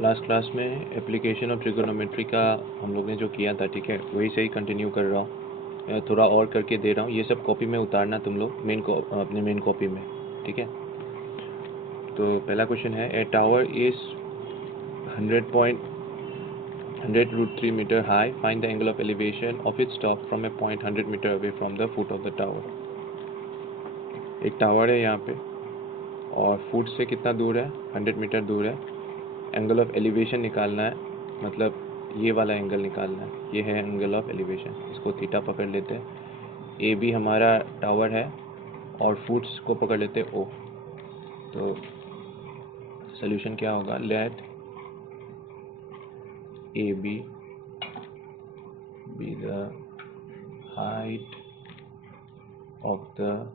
Last class में application of trigonometry का हम लोग ने जो किया था, ठीक है, वही से ही कंटिन्यू कर रहा हूँ। थोड़ा और करके दे रहा हूँ। ये सब कॉपी में उतारना तुम लोग अपने मेन कॉपी में, ठीक है। तो पहला क्वेश्चन है, a tower is 100.100√3 metre high, find the angle of elevation of its top from a point 100 metre away from the foot of the tower. एक टावर है यहाँ पे और फुट से कितना दूर है, 100 मीटर दूर है। एंगल ऑफ एलिवेशन निकालना है, मतलब ये वाला एंगल निकालना है। ये है एंगल ऑफ एलिवेशन, इसको थीटा पकड़ लेते हैं। ए बी हमारा टावर है और फुट्स को पकड़ लेते हैं ओ। तो सोल्यूशन क्या होगा, let A B B the height of the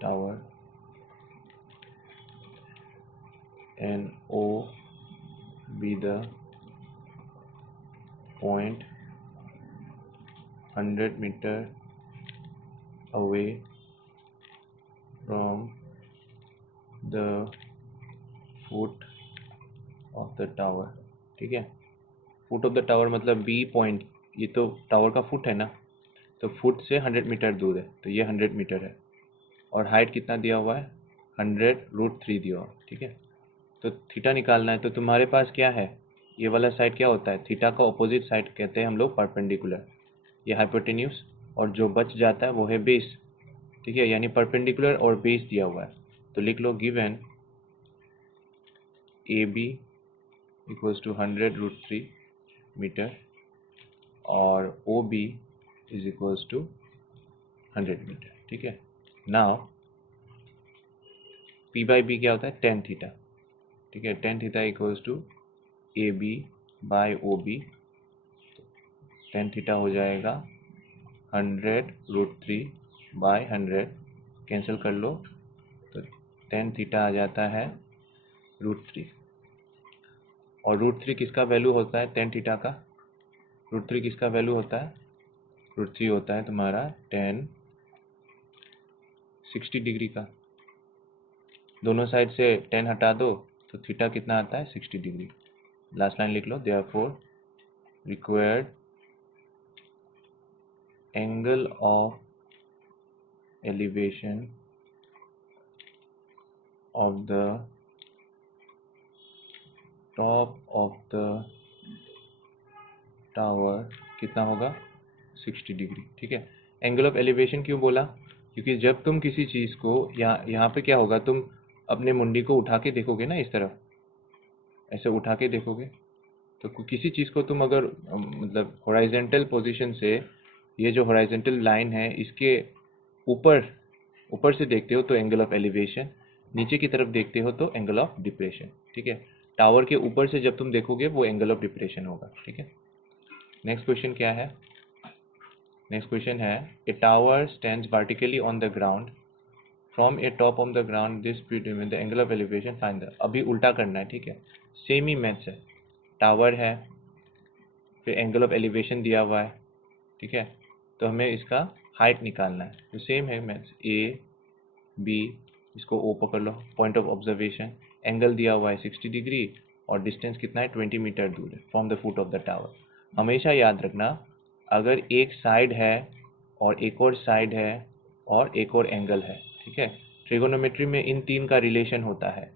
tower and O B the point 100 metre away from the foot of the tower। ठीक है, फुट ऑफ द टावर मतलब बी पॉइंट, ये तो टावर का फुट है ना, तो फुट से 100 मीटर दूर है, तो ये 100 मीटर है। और हाइट कितना दिया हुआ है, 100√3 दिया हुआ है, ठीक है। तो थीटा निकालना है। तो तुम्हारे पास क्या है, ये वाला साइड क्या होता है, थीटा का ऑपोजिट साइड कहते हैं हम लोग परपेंडिकुलर। ये हाइपोटेन्यूज, और जो बच जाता है वो है बेस, ठीक है। यानी परपेंडिकुलर और बेस दिया हुआ है। तो लिख लो given A B equals to 100√3 metre और O B is equals to 100 metre, ठीक है। नाउ पी बाई बी क्या होता है, टेन थीटा, ठीक है। Tan theta equals to A b by o b. Tan theta हो जाएगा 100√3 बाई 100, कैंसिल कर लो, तो टेन थीटा आ जाता है √3। और √3 किसका वैल्यू होता है, टेन थीटा का √3 किसका वैल्यू होता है, √3 होता है तुम्हारा टेन 60 डिग्री का। दोनों साइड से 10 हटा दो तो थीटा कितना आता है, 60 डिग्री। लास्ट लाइन लिख लो, therefore required angle of elevation of the top of the tower कितना होगा, 60 डिग्री, ठीक है। एंगल ऑफ एलिवेशन क्यों बोला, क्योंकि जब तुम किसी चीज़ को यहाँ पे क्या होगा, तुम अपने मुंडी को उठा के देखोगे ना, इस तरफ ऐसे उठा के देखोगे, तो किसी चीज़ को तुम अगर मतलब हॉरिजॉन्टल पोजीशन से, ये जो हॉरिजॉन्टल लाइन है इसके ऊपर ऊपर से देखते हो तो एंगल ऑफ एलिवेशन, नीचे की तरफ देखते हो तो एंगल ऑफ डिप्रेशन, ठीक है। टावर के ऊपर से जब तुम देखोगे वो एंगल ऑफ डिप्रेशन होगा, ठीक है। नेक्स्ट क्वेश्चन क्या है, नेक्स्ट क्वेश्चन है, a tower stands vertically on the ground from A top on the ground this the angle of elevation find the. अभी उल्टा करना है, ठीक है, सेम ही मैथ्स है। टावर है, फिर एंगल ऑफ एलिवेशन दिया हुआ है, ठीक है, तो हमें इसका हाइट निकालना है। तो सेम है मैथ्स, ए बी, इसको ओ पकड़ लो, पॉइंट ऑफ ऑब्जर्वेशन, एंगल दिया हुआ है 60 डिग्री और डिस्टेंस कितना है, 20 मीटर दूर है from the foot of the tower. हमेशा याद रखना, अगर एक साइड है और एक और साइड है और एक और एंगल है, ठीक है, ट्रिगोनोमेट्री में इन तीन का रिलेशन होता है।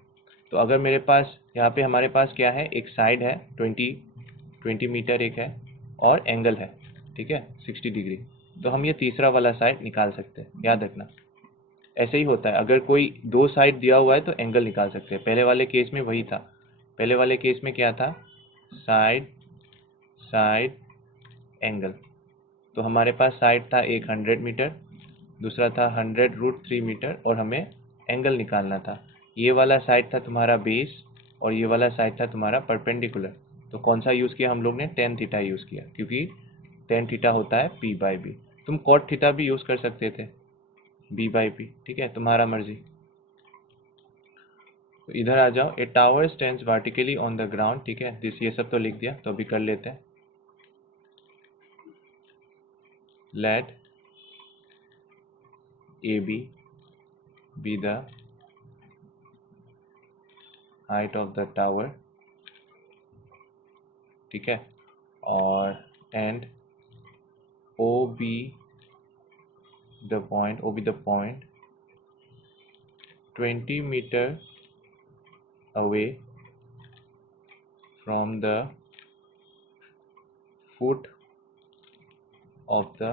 तो अगर मेरे पास यहाँ पे हमारे पास क्या है, एक साइड है 20 मीटर एक है और एंगल है, ठीक है, 60 डिग्री, तो हम ये तीसरा वाला साइड निकाल सकते हैं, याद रखना। ऐसे ही होता है, अगर कोई दो साइड दिया हुआ है तो एंगल निकाल सकते हैं। पहले वाले केस में वही था, पहले वाले केस में क्या था, साइड साइड एंगल। तो हमारे पास साइड था एक 100 मीटर, दूसरा था 100√3 मीटर और हमें एंगल निकालना था। ये वाला साइड था तुम्हारा बेस और ये वाला साइड था तुम्हारा परपेंडिकुलर। तो कौन सा यूज़ किया हम लोग ने, टेन थीटा यूज़ किया, क्योंकि टेन थीटा होता है पी बाई बी। तुम कॉट थीटा भी यूज़ कर सकते थे, बी बाई पी, ठीक है, तुम्हारा मर्जी। तो इधर आ जाओ, ए tower stands vertically on the ground, ठीक है, दिस ये सब तो लिख दिया, तो अभी कर लेते हैं। Let A B the height of the tower ठीक है, और and O B the point 20 metre away from the foot of the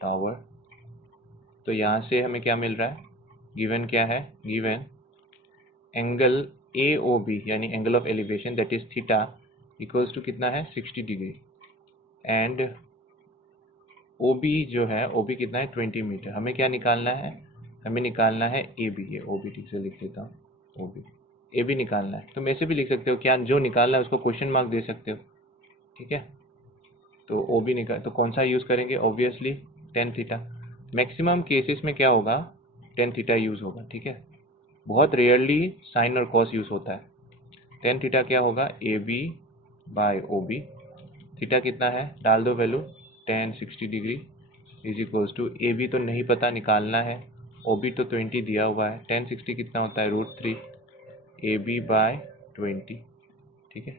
tower. तो यहाँ से हमें क्या मिल रहा है, गिवन क्या है, given angle A O B यानी angle of elevation that is theta equals to कितना है 60 डिग्री, एंड ओ बी जो है, ओ बी कितना है 20 मीटर। हमें क्या निकालना है, हमें निकालना है ए बी, ये ओ बी ठीक से लिख देता हूँ, ओ बी ए बी निकालना है। तुम ऐसे भी लिख सकते हो, क्या जो निकालना है उसको क्वेश्चन मार्क दे सकते हो, ठीक है। तो ओ बी निकाल, तो कौन सा यूज़ करेंगे, obviously tan theta. Maximum cases में क्या होगा, टेन थीटा यूज़ होगा, ठीक है। बहुत रेयरली साइन और कॉस यूज़ होता है। टेन थीटा क्या होगा, A B by O B. Theta कितना है, डाल दो value, tan 60 degree is equals to, A B तो नहीं पता, निकालना है, ओ बी तो 20 दिया हुआ है, टेन 60 कितना होता है √3 ए बी बाय 20, ठीक है।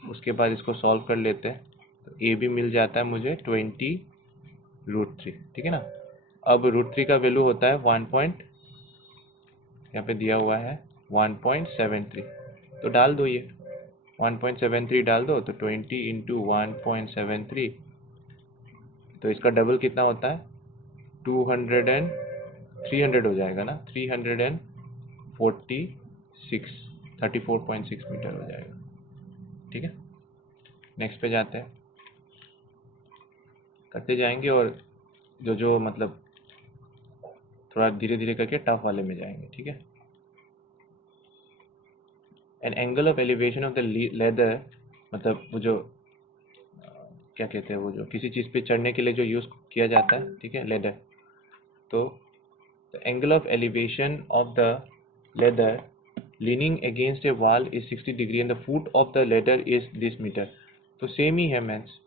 उसके बाद इसको सॉल्व कर लेते हैं, तो ए बी मिल जाता है मुझे 20 √3, ठीक है ना। अब √3 का वैल्यू होता है 1 पॉइंट, यहाँ पे दिया हुआ है 1.73, तो डाल दो ये 1.73 डाल दो, तो 20 इंटू 1.73, तो इसका डबल कितना होता है 200 एंड 300 हो जाएगा ना, 346 34.6 मीटर हो जाएगा, ठीक है। नेक्स्ट पे जाते हैं, करते जाएंगे, और जो जो मतलब थोड़ा धीरे धीरे करके टफ वाले में जाएंगे, ठीक है। An angle of elevation of the leather, मतलब वो जो क्या कहते हैं, वो जो किसी चीज़ पे चढ़ने के लिए जो यूज़ किया जाता है, ठीक है, लेदर। तो the angle of elevation of the ladder leaning against a wall is 60 degree and the foot of the ladder is this metre. तो सेम ही है मैंस,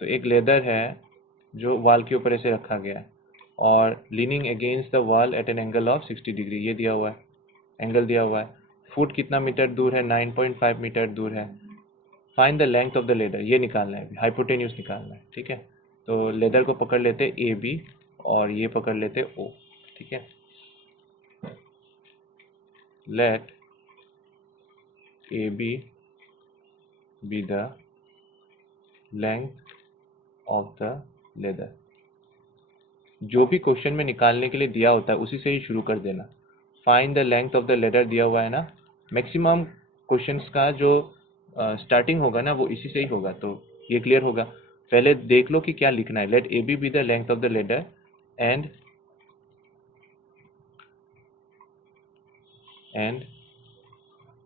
तो एक लेदर है जो वॉल के ऊपर ऐसे रखा गया है, और leaning against the wall at an angle of 60 degree, ये दिया हुआ है, एंगल दिया हुआ है। फुट कितना मीटर दूर है, 9.5 मीटर दूर है। Find the length of the leather, ये निकालना है, हाइपोटेन्यूज निकालना है, ठीक है। तो लेदर को पकड़ लेते ए बी, और ये पकड़ लेते ओ, ठीक है। Let A B the length of the ladder. जो भी क्वेश्चन में निकालने के लिए दिया होता है उसी से ही शुरू कर देना। Find the length of the leather दिया हुआ है ना, मैक्सिमम क्वेश्चंस का जो स्टार्टिंग होगा ना वो इसी से ही होगा, तो ये क्लियर होगा। पहले देख लो कि क्या लिखना है, let A B the length of the ladder, and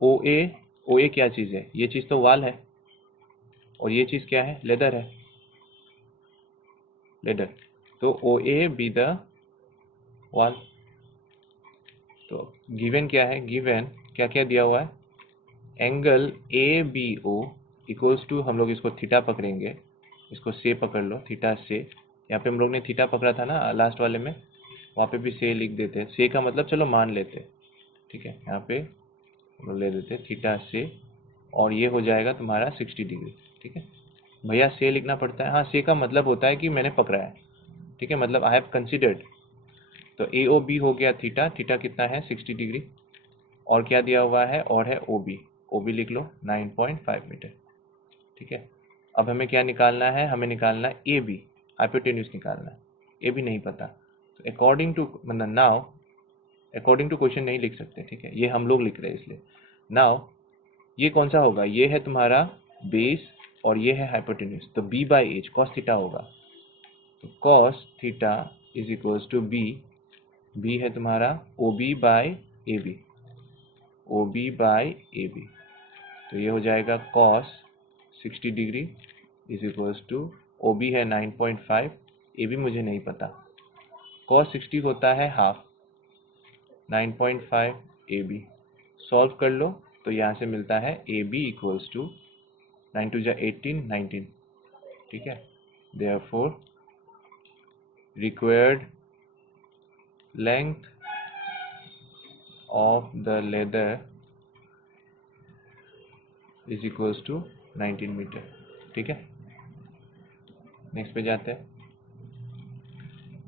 O A क्या चीज़ है, ये चीज़ तो वाल है, और ये चीज़ क्या है, लेदर है, लेदर। तो ओ ए बी द वाल। तो गिवन क्या है, गिवन क्या क्या दिया हुआ है, angle A B O equals to, हम लोग इसको थीटा पकड़ेंगे, इसको से पकड़ लो, थीटा से। यहाँ पे हम लोग ने थीटा पकड़ा था ना लास्ट वाले में, वहाँ पे भी से लिख देते हैं, से का मतलब चलो मान लेते हैं, ठीक है। यहाँ पे हम लोग ले देते हैं थीटा से, और ये हो जाएगा तुम्हारा 60 डिग्री, ठीक है। भैया से लिखना पड़ता है, हाँ, से का मतलब होता है कि मैंने पकड़ा है, ठीक है, मतलब आई हैव कंसिडर्ड। तो ए ओ बी हो गया थीटा, थीटा कितना है 60 डिग्री, और क्या दिया हुआ है, और है ओ बी लिख लो 9.5 मीटर, ठीक है। अब हमें क्या निकालना है, हमें निकालना है ए बी, हाइपोटेन्यूज निकालना है, ए बी नहीं पता। तो अकॉर्डिंग टू, मतलब नाउ अकॉर्डिंग टू क्वेश्चन नहीं लिख सकते, ठीक है, ये हम लोग लिख रहे हैं इसलिए। नाउ ये कौन सा होगा, ये है तुम्हारा बेस, और ये है हाइपोटेन्यूज, तो B by H cos theta होगा। तो cos theta is equals to B, B है तुम्हारा O B by A B, O B by A B. तो ये हो जाएगा cos 60 degree is equals to, O B है 9.5, ए बी मुझे नहीं पता, कॉस 60 होता है हाफ, 9.5 ए बी, सॉल्व कर लो, तो यहाँ से मिलता है A B equals to 9 two जा 18 19, ठीक है। Therefore required length of the ladder is equals to 19 metre. ठीक है, नेक्स्ट पे जाते हैं।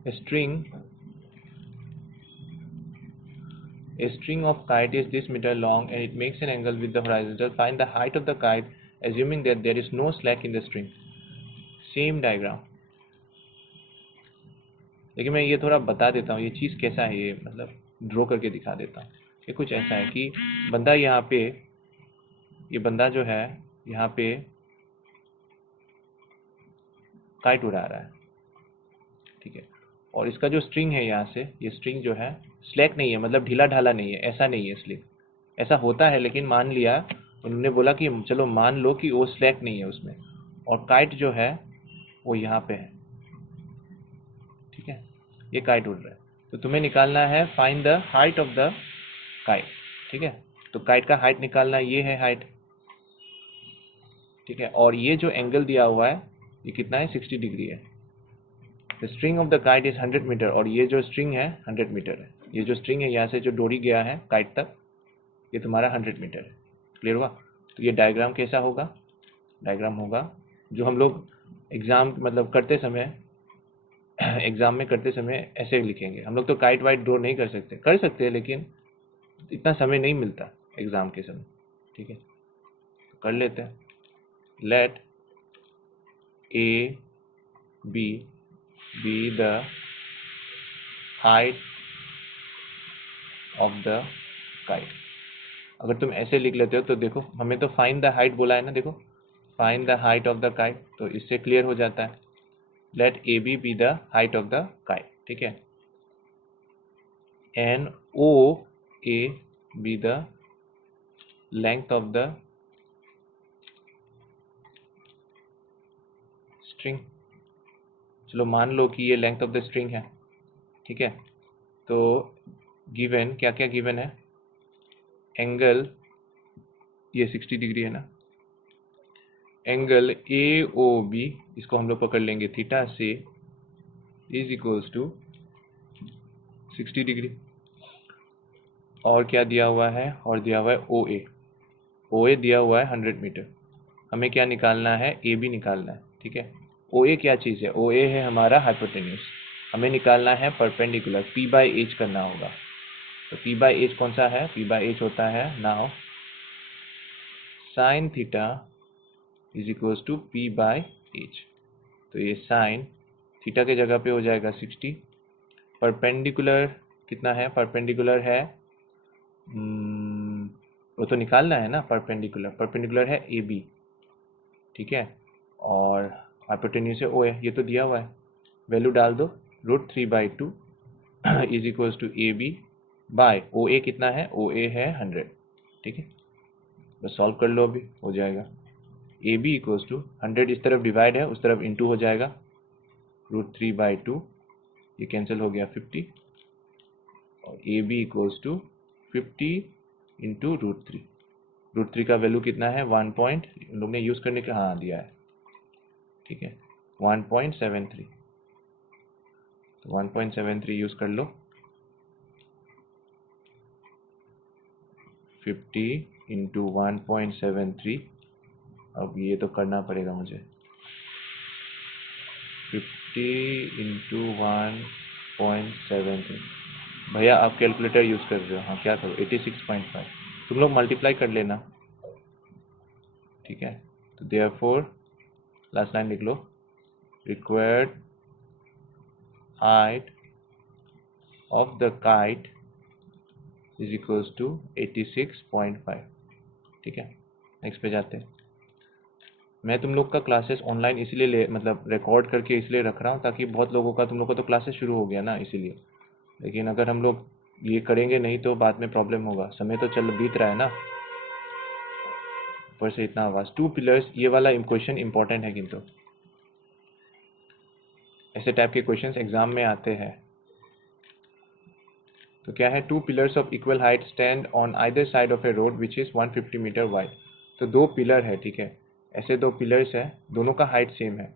A string of kite is this meter long and it makes an angle with the horizontal. Find the height of the kite assuming that there is no slack in the string. Same diagram. लेकिन मैं ये थोड़ा बता देता हूँ ये चीज़ कैसा है, ये मतलब ड्रॉ करके दिखा देता हूँ। ये कुछ ऐसा है कि बंदा यहाँ पे, ये बंदा जो है यहाँ पे काइट उड़ा रहा है, ठीक है, और इसका जो स्ट्रिंग है यहाँ से, ये स्ट्रिंग जो है स्लैक नहीं है, मतलब ढीला ढाला नहीं है, ऐसा नहीं है स्लिप। ऐसा होता है लेकिन मान लिया, उन्होंने बोला कि चलो मान लो कि वो स्लैक नहीं है उसमें, और काइट जो है वो यहाँ पे है, ठीक है, ये काइट उड़ रहा है। तो तुम्हें निकालना है find the height of the kite. ठीक है, तो काइट का हाइट निकालना, ये है हाइट, ठीक है, और ये जो एंगल दिया हुआ है ये कितना है, 60 डिग्री है। The string of the kite is 100 metre, और ये जो स्ट्रिंग है 100 मीटर है। ये जो स्ट्रिंग है यहाँ से जो डोरी गया है काइट तक, ये तुम्हारा 100 मीटर है। क्लियर हुआ? तो ये डायग्राम कैसा होगा, डायग्राम होगा जो हम लोग एग्जाम मतलब करते समय एग्जाम में करते समय ऐसे लिखेंगे। हम लोग तो काइट वाइट ड्रॉ नहीं कर सकते, कर सकते हैं लेकिन इतना समय नहीं मिलता एग्जाम के समय। ठीक है, तो कर लेते हैं। Let A B B the height of the kite. अगर तुम ऐसे लिख लेते हो तो देखो, हमें तो फाइंड द हाइट बोला है ना, देखो find the height of the kite, तो इससे क्लियर हो जाता है। Let A B the height of the kite, ठीक है, and O A B the length of the string. चलो मान लो कि ये लेंथ ऑफ द स्ट्रिंग है, ठीक है, तो गिवन क्या क्या गिवन है, एंगल ये 60 डिग्री है ना, एंगल ए ओ बी, इसको हम लोग पकड़ लेंगे थीटा से, इज इक्वल्स टू 60 डिग्री। और क्या दिया हुआ है, और दिया हुआ है ओ ए दिया हुआ है 100 मीटर। हमें क्या निकालना है, ए बी निकालना है, ठीक है। ओ ए क्या चीज़ है, ओ ए है हमारा हाइपोटेन्यूज। हमें निकालना है परपेंडिकुलर, पी बाई एच करना होगा। तो पी बाई एच कौन सा है, पी बाई एच होता है now sine theta is equals to P by H. तो ये साइन थीटा के जगह पे हो जाएगा 60। परपेंडिकुलर कितना है, परपेंडिकुलर है वो तो निकालना है ना, परपेंडिकुलर, परपेंडिकुलर है ए बी, ठीक है, और हाइपोटेन्यूज है ओ है, ये तो दिया हुआ है, वैल्यू डाल दो, √3/2 is equals to A B by O A कितना है, ओ ए है 100, ठीक है, बस सॉल्व कर लो, अभी हो जाएगा। ए बी इक्वल्स टू 100 इस तरफ डिवाइड है, उस तरफ इंटू हो जाएगा, √3/2, ये कैंसिल हो गया 50, और A B equals to 50 into √3 का वैल्यू कितना है 1 पॉइंट, लोग ने यूज़ करने का हाँ दिया है, ठीक है, 1.73, तो 1.73 यूज़ कर लो, 50 इंटू 1.73, अब ये तो करना पड़ेगा मुझे, 50 इंटू 1.73, भैया आप कैलकुलेटर यूज़ कर रहे हो, हाँ क्या करो, 86.5, तुम लोग मल्टीप्लाई कर लेना, ठीक है। तो देयरफॉर लास्ट लाइन लिख लो, required height of the kite is equals to 86.5, ठीक है। नेक्स्ट पे जाते हैं। मैं तुम लोग का क्लासेस ऑनलाइन इसीलिए मतलब रिकॉर्ड करके इसलिए रख रहा हूँ ताकि बहुत लोगों का, तुम लोग का तो क्लासेस शुरू हो गया ना इसीलिए, लेकिन अगर हम लोग ये करेंगे नहीं तो बाद में प्रॉब्लम होगा, समय तो चल बीत रहा है ना, ऊपर से इतना आवाज़। 2 पिलर्स, ये वाला क्वेश्चन इंपॉर्टेंट है, किंतु ऐसे टाइप के क्वेश्चंस एग्जाम में आते हैं। तो क्या है, 2 pillars of equal height stand on either side of a road which is 150 metre wide. तो 2 पिलर है, ठीक है, ऐसे 2 पिलर्स है, दोनों का हाइट सेम है,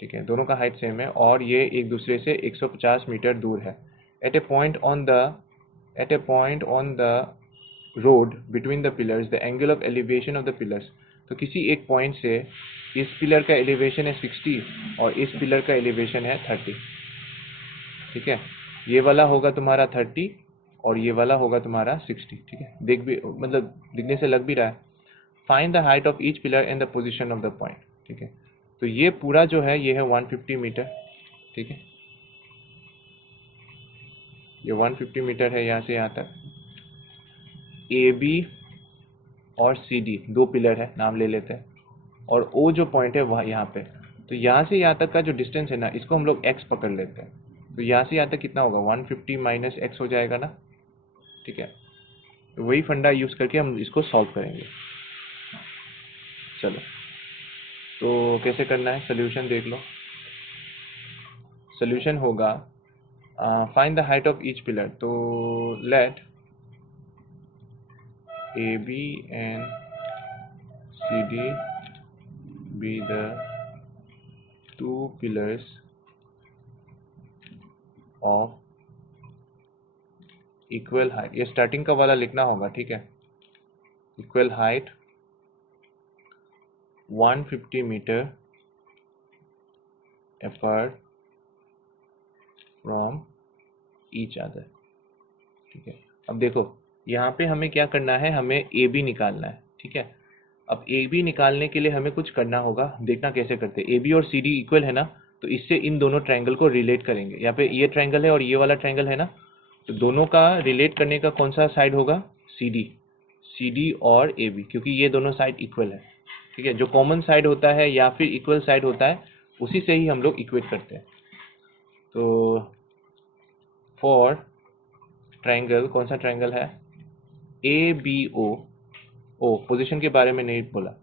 ठीक है, दोनों का हाइट सेम है, और ये एक दूसरे से 150 मीटर दूर है। At a point on the road between the pillars the angle of elevation of the pillars, तो किसी एक पॉइंट से इस पिलर का एलिवेशन है 60 और इस पिलर का एलिवेशन है 30, ठीक है। ये वाला होगा तुम्हारा 30 और ये वाला होगा तुम्हारा 60, ठीक है। देख भी मतलब दिखने से लग भी रहा है। Find the height of each pillar and the position of the point, ठीक है। तो ये पूरा जो है ये है 150 मीटर, ठीक है। ये 150 मीटर है यहाँ से यहाँ तक। ए बी और सी डी दो पिलर है, नाम ले लेते हैं। और ओ जो पॉइंट है वह यहाँ पे, तो यहाँ से यहाँ तक का जो डिस्टेंस है ना, इसको हम लोग एक्स पकड़ लेते हैं। तो यहाँ से यहाँ तक कितना होगा, 150 माइनस एक्स हो जाएगा ना, ठीक है। तो वही फंडा यूज करके हम इसको सॉल्व करेंगे। चलो, तो कैसे करना है, सोल्यूशन देख लो। सोल्यूशन होगा find the height of each pillar, तो let A B and C D be the two pillars of equal height। ये स्टार्टिंग का वाला लिखना होगा, ठीक है। Equal height 150 metre apart from each other, ठीक है। अब देखो यहाँ पे हमें क्या करना है, हमें ए बी निकालना है, ठीक है। अब ए बी निकालने के लिए हमें कुछ करना होगा, देखना कैसे करते हैं। ए बी और सी डी इक्वल है ना, तो इससे इन दोनों ट्रायंगल को रिलेट करेंगे। यहाँ पे ये ट्रायंगल है और ये वाला ट्रायंगल है ना, तो दोनों का रिलेट करने का कौन सा साइड होगा, सी डी और ए बी, क्योंकि ये दोनों साइड इक्वल है, ठीक है। जो कॉमन साइड होता है या फिर इक्वल साइड होता है उसी से ही हम लोग इक्वेट करते हैं। तो फॉर ट्रायंगल, कौन सा ट्रायंगल है, ए बी ओ पोजीशन के बारे में नहीं बोला,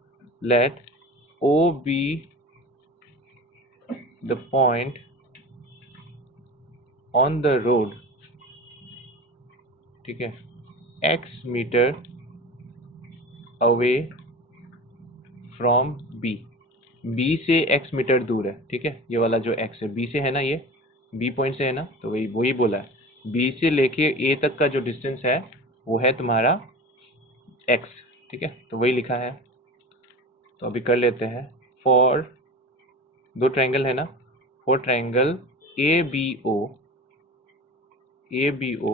let O B the point on the road, ठीक है, X metre away from B, B से एक्स मीटर दूर है, ठीक है। ये वाला जो एक्स है बी से है ना, ये बी पॉइंट से है ना, तो वही वही बोला है। बी से लेके ए तक का जो डिस्टेंस है वो है तुम्हारा एक्स, ठीक है। तो वही लिखा है। तो अभी कर लेते हैं। फॉर दो ट्रायंगल है ना, for triangle A B O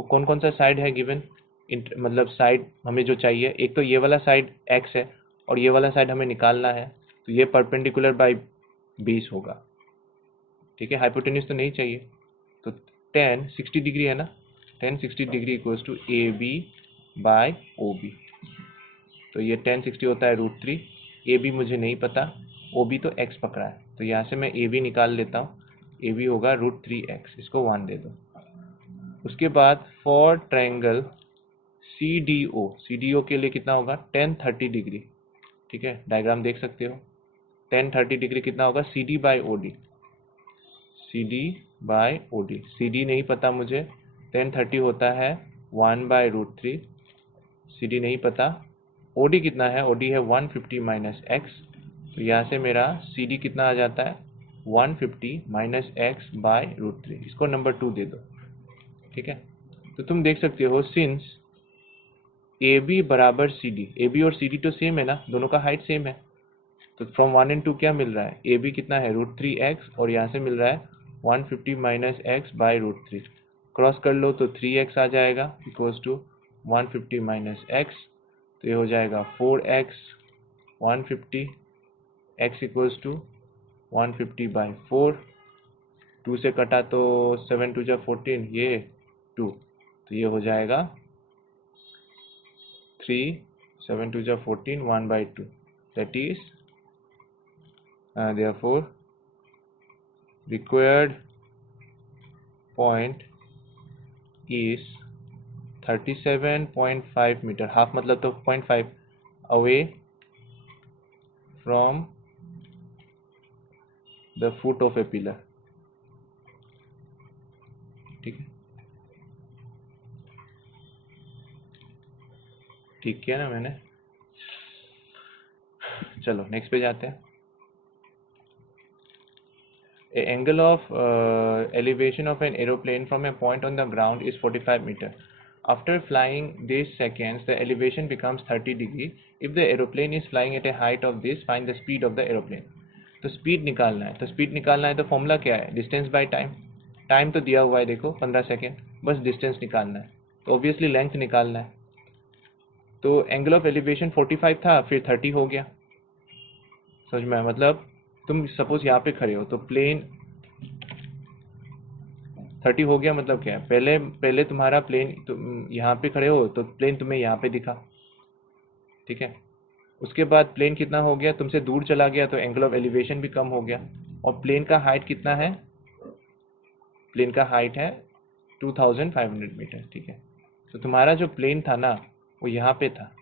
कौन कौन सा साइड है गिवन, मतलब साइड हमें जो चाहिए, एक तो ये वाला साइड एक्स है और ये वाला साइड हमें निकालना है, तो ये परपेंडिकुलर बाय 20 होगा, ठीक है। हाइपोटेन्यूज तो नहीं चाहिए, तो 10 60 डिग्री है ना, 10 60 degree equals to A B by O B. तो ये 10 60 होता है √3। ए बी मुझे नहीं पता, ओ बी तो एक्स पकड़ा है, तो यहाँ से मैं ए बी निकाल लेता हूँ। ए बी होगा √3x, इसको 1 दे दो। उसके बाद for triangle C D O के लिए कितना होगा, 10 30 डिग्री, ठीक है। डायग्राम देख सकते हो, 10 30 डिग्री कितना होगा, C D by O D, C D by O D. C D नहीं पता मुझे, 10 30 होता है 1/√3, सी डी नहीं पता। ओ डी कितना है, ओ डी है 150 माइनस एक्स, तो यहाँ से मेरा सी डी कितना आ जाता है 150 माइनस एक्स बाय √3, इसको नंबर 2 दे दो, ठीक है। तो तुम देख सकते हो सिंस ए बी बराबर सी डी, ए बी और सी डी तो सेम है ना, दोनों का हाइट सेम है, तो फ्रॉम 1 एंड 2 क्या मिल रहा है, ए बी कितना है √3x और यहाँ से मिल रहा है 150 माइनस एक्स बाई √3। क्रॉस कर लो तो 3x आ जाएगा इक्वल्स टू 150 माइनस एक्स, तो ये हो जाएगा 4x 150, x equals to 150 by 4, 2 से कटा तो 7 2 जा 14, ये 2, तो ये हो जाएगा 3 7 2 जा 14 1/2, that is therefore required point is 37.5 metre, half मतलब तो 0.5 away from the foot of a pillar, ठीक है। ठीक किया ना मैंने। चलो नेक्स्ट पे जाते हैं। A angle of elevation of an aeroplane from a point on the ground is 45 meter। After flying these seconds, the elevation becomes 30 degree. If the aeroplane is flying at a height of this, find the speed of the aeroplane. तो speed निकालना है, तो formula क्या है? Distance by time. Time तो दिया हुआ है, देखो 15 सेकेंड. बस डिस्टेंस निकालना है, तो ऑब्वियसली लेंथ निकालना है. तो एंगल ऑफ एलिवेशन 45 था, फिर 30 हो गया. समझ में आया? मतलब तुम सपोज यहाँ पे खड़े हो तो प्लेन 30 हो गया. मतलब क्या है, पहले तुम्हारा प्लेन तुम यहाँ पे खड़े हो तो प्लेन तुम्हें यहाँ पे दिखा, ठीक है. उसके बाद प्लेन कितना हो गया, तुमसे दूर चला गया, तो एंगल ऑफ एलिवेशन भी कम हो गया. और प्लेन का हाइट कितना है? प्लेन का हाइट है 2500 मीटर, ठीक है. तो तुम्हारा जो प्लेन था ना, वो यहाँ पे था,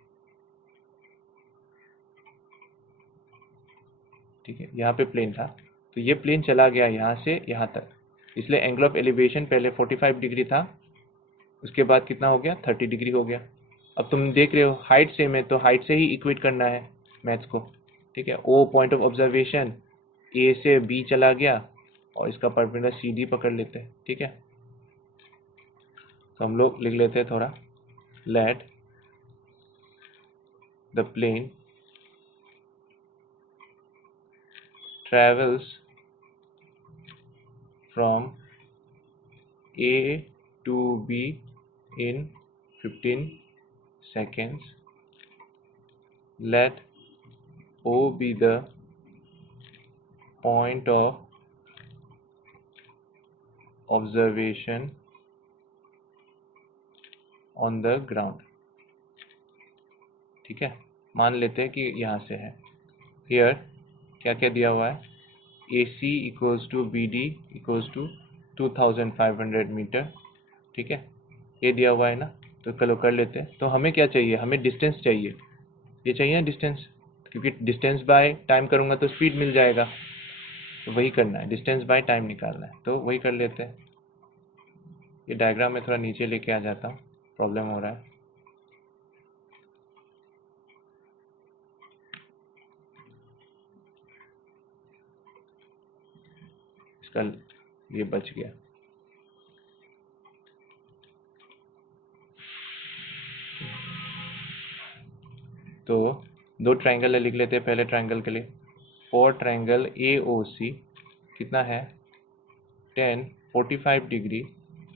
ठीक है. यहाँ पे प्लेन था, तो ये प्लेन चला गया यहाँ से यहाँ तक, इसलिए एंगल ऑफ एलिवेशन पहले 45 डिग्री था, उसके बाद कितना हो गया, 30 डिग्री हो गया. अब तुम देख रहे हो हाइट सेम है, तो हाइट से ही इक्वेट करना है मैथ्स को, ठीक है. ओ पॉइंट ऑफ ऑब्जर्वेशन, ए से बी चला गया, और इसका परपेंडिकुलर सी डी पकड़ लेते हैं, ठीक है. तो हम लोग लिख लेते हैं थोड़ा. Let the plane travels from A to B in 15 seconds. Let O be the point of observation on the ground. ठीक है, मान लेते हैं कि यहाँ से है. Here क्या क्या दिया हुआ है? AC equals to BD equals to 2500 metre, ठीक है. ये दिया हुआ है ना, तो चलो कर लेते हैं. तो हमें क्या चाहिए? हमें डिस्टेंस चाहिए. ये चाहिए ना डिस्टेंस, क्योंकि डिस्टेंस बाय टाइम करूँगा तो स्पीड मिल जाएगा. तो वही करना है, डिस्टेंस बाय टाइम निकालना है, तो वही कर लेते हैं. ये डायग्राम में थोड़ा नीचे लेके आ जाता हूँ, प्रॉब्लम हो रहा है. इसका ये बच गया. तो दो ट्रायंगल लिख लेते हैं. पहले ट्रायंगल के लिए, फॉर ट्रायंगल AOC कितना है, 10 45 डिग्री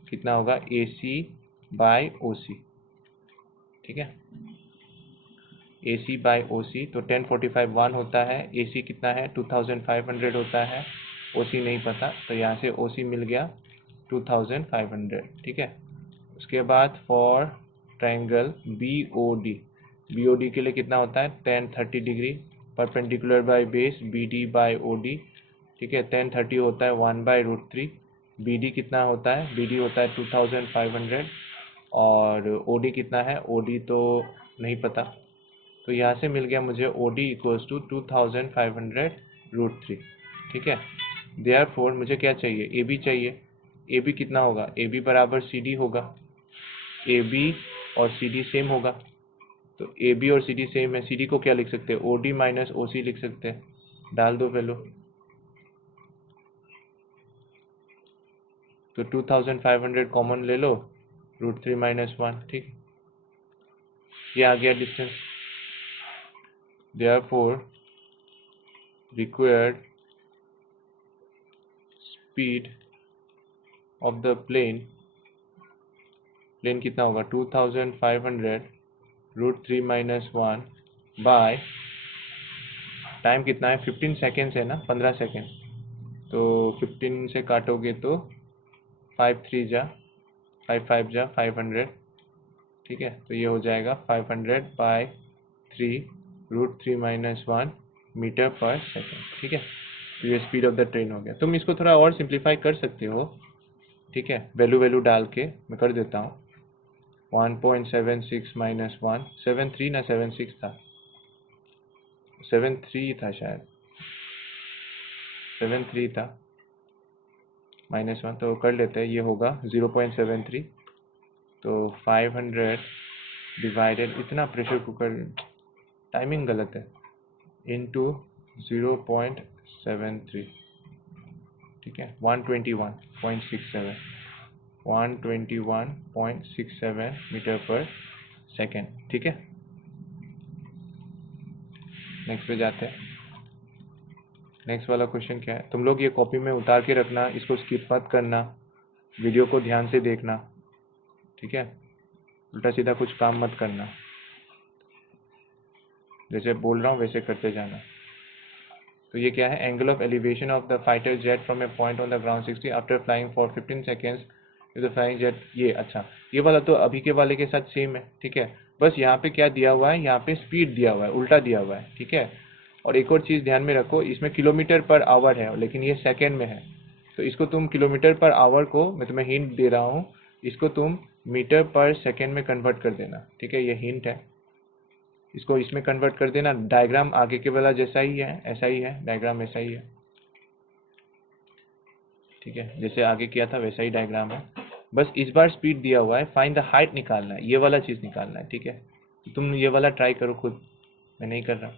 कितना होगा, AC बाय OC, ठीक है. AC बाय OC, तो 10 45 1 होता है, AC कितना है 2500 होता है, OC नहीं पता, तो यहाँ से OC मिल गया 2500, ठीक है. उसके बाद फॉर ट्रायंगल BOD के लिए कितना होता है, 10 30 degree perpendicular by base BD by OD, ठीक है. 10 30 होता है 1/√3. BD कितना होता है, BD होता है 2500, और OD कितना है, OD तो नहीं पता. तो यहाँ से मिल गया मुझे OD इक्वल्स टू 2500√3, ठीक है. देयरफॉर मुझे क्या चाहिए, AB चाहिए. AB कितना होगा, AB बराबर CD होगा. AB और CD सेम होगा, तो AB और CD सेम है. CD को क्या लिख सकते हैं, OD माइनस OC लिख सकते हैं. डाल दो वैल्यू, तो 2500 कॉमन ले लो, √3 - 1, ठीक. ये आ गया distance. Therefore required speed of the plane कितना होगा, 2500 √3 - 1 बाय टाइम कितना है, 15 सेकेंड्स है ना, 15 सेकेंड. तो 15 से काटोगे तो 5 3 जा 5 5 जा 500, ठीक है. तो ये हो जाएगा 500/3 √3 - 1 मीटर पर सेकेंड, ठीक है. तो ये स्पीड ऑफ द ट्रेन हो गया. तुम इसको थोड़ा और सिंप्लीफाई कर सकते हो, ठीक है. वैल्यू डाल के मैं कर देता हूँ. 1.76 - 1 73 ना 76 था, 73 था शायद, 73 था -1, तो कर लेते हैं. ये होगा 0.73, तो 500 डिवाइडेड, इतना प्रेशर कुकर टाइमिंग गलत है, इनटू 0.73, ठीक है. 121.67, 121.67 मीटर पर सेकेंड। ठीक है, नेक्स्ट पे जाते हैं। नेक्स्ट वाला क्वेश्चन क्या है, तुम लोग ये कॉपी में उतार के रखना, इसको स्किप मत करना, वीडियो को ध्यान से देखना। ठीक है, उल्टा सीधा कुछ काम मत करना, जैसे बोल रहा हूँ वैसे करते जाना। तो ये क्या है, angle of elevation of the fighter jet from a point on the ground 60 after flying for 15 seconds with the flying jet. ये अच्छा, ये वाला तो अभी के वाले के साथ सेम है। ठीक है, बस यहाँ पे क्या दिया हुआ है, यहाँ पे स्पीड दिया हुआ है, उल्टा दिया हुआ है। ठीक है, और एक और चीज़ ध्यान में रखो, इसमें किलोमीटर पर आवर है लेकिन ये सेकेंड में है, तो इसको तुम किलोमीटर पर आवर को, मैं तुम्हें हिंट दे रहा हूँ, इसको तुम मीटर पर सेकेंड में कन्वर्ट कर देना। ठीक है, ये हिंट है, इसको इसमें कन्वर्ट कर देना। डायग्राम आगे के वाला जैसा ही है, ऐसा ही है, डायग्राम ऐसा ही है। ठीक है, जैसे आगे किया था वैसा ही डायग्राम है, बस इस बार स्पीड दिया हुआ है, फाइंड द हाइट निकालना है, ये वाला चीज़ निकालना है। ठीक है, तो तुम ये वाला ट्राई करो खुद, मैं नहीं कर रहा।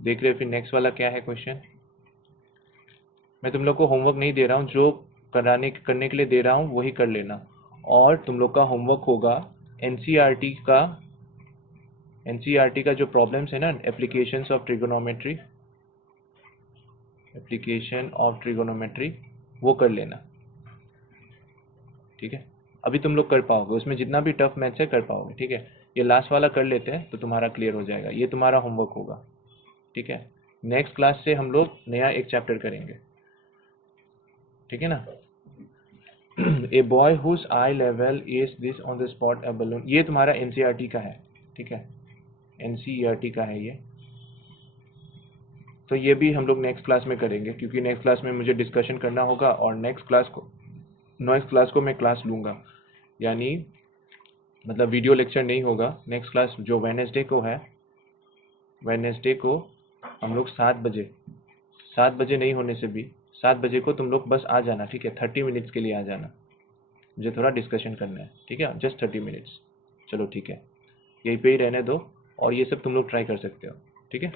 देख रहे हो, फिर नेक्स्ट वाला क्या है क्वेश्चन। मैं तुम लोग को होमवर्क नहीं दे रहा हूँ, जो करने के लिए दे रहा हूँ वही कर लेना। और तुम लोग का होमवर्क होगा एनसीईआरटी का जो प्रॉब्लम्स है ना, एप्लीकेशंस ऑफ ट्रिगोनोमेट्री, वो कर लेना। ठीक है, अभी तुम लोग कर पाओगे, उसमें जितना भी टफ मैथ्स है कर पाओगे। ठीक है, ये लास्ट वाला कर लेते हैं तो तुम्हारा क्लियर हो जाएगा, ये तुम्हारा होमवर्क होगा। ठीक है, नेक्स्ट क्लास से हम लोग नया एक चैप्टर करेंगे। ठीक है ना। A boy whose eye level is this on the spot a balloon, ये तुम्हारा एनसीईआरटी का है। ठीक है, एनसीईआरटी का है ये, तो ये भी हम लोग नेक्स्ट क्लास में करेंगे, क्योंकि नेक्स्ट क्लास में मुझे डिस्कशन करना होगा, और नेक्स्ट क्लास को मैं क्लास लूँगा, यानी मतलब वीडियो लेक्चर नहीं होगा। नेक्स्ट क्लास जो वेडनेसडे को है, वेडनेसडे को हम लोग 7 बजे नहीं होने से भी 7 बजे को तुम लोग बस आ जाना। ठीक है, 30 मिनट्स के लिए आ जाना, मुझे थोड़ा डिस्कशन करना है। ठीक है, जस्ट 30 मिनट्स। चलो ठीक है, यहीं पे ही रहने दो, और ये सब तुम लोग ट्राई कर सकते हो। ठीक है।